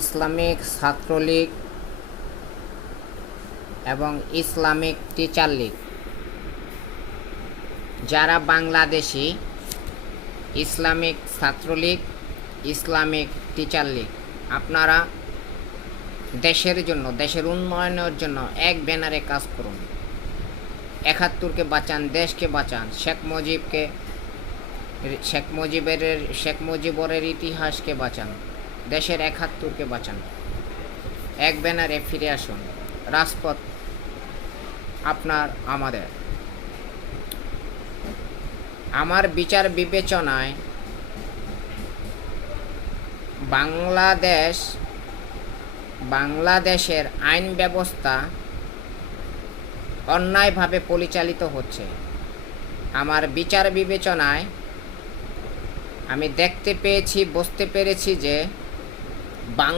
Islamic Chhatra League এবং Islamic teacher League, যারা Bangladeshi Islamic Chhatra League, Islamic teacher League, আপনারা দেশের জন্য, দেশের উন্নয়নের জন্য এক ব্যানারে কাজ করুন। ৭১কে বাঁচান, দেশকে বাঁচান, শেখ মুজিবরের ইতিহাসকে বাঁচান, দেশের ৭১কে বাঁচান। এক ব্যানারে ফিরে আসুন। রাজপথ আপনার, আমাদের। আমার বিচার বিবেচনায় বাংলাদেশের আইন ব্যবস্থা অন্যায়ভাবে পরিচালিত হচ্ছে। আমার বিচার বিবেচনায় আমি দেখতে পেয়েছি, বুঝতে পেরেছি যে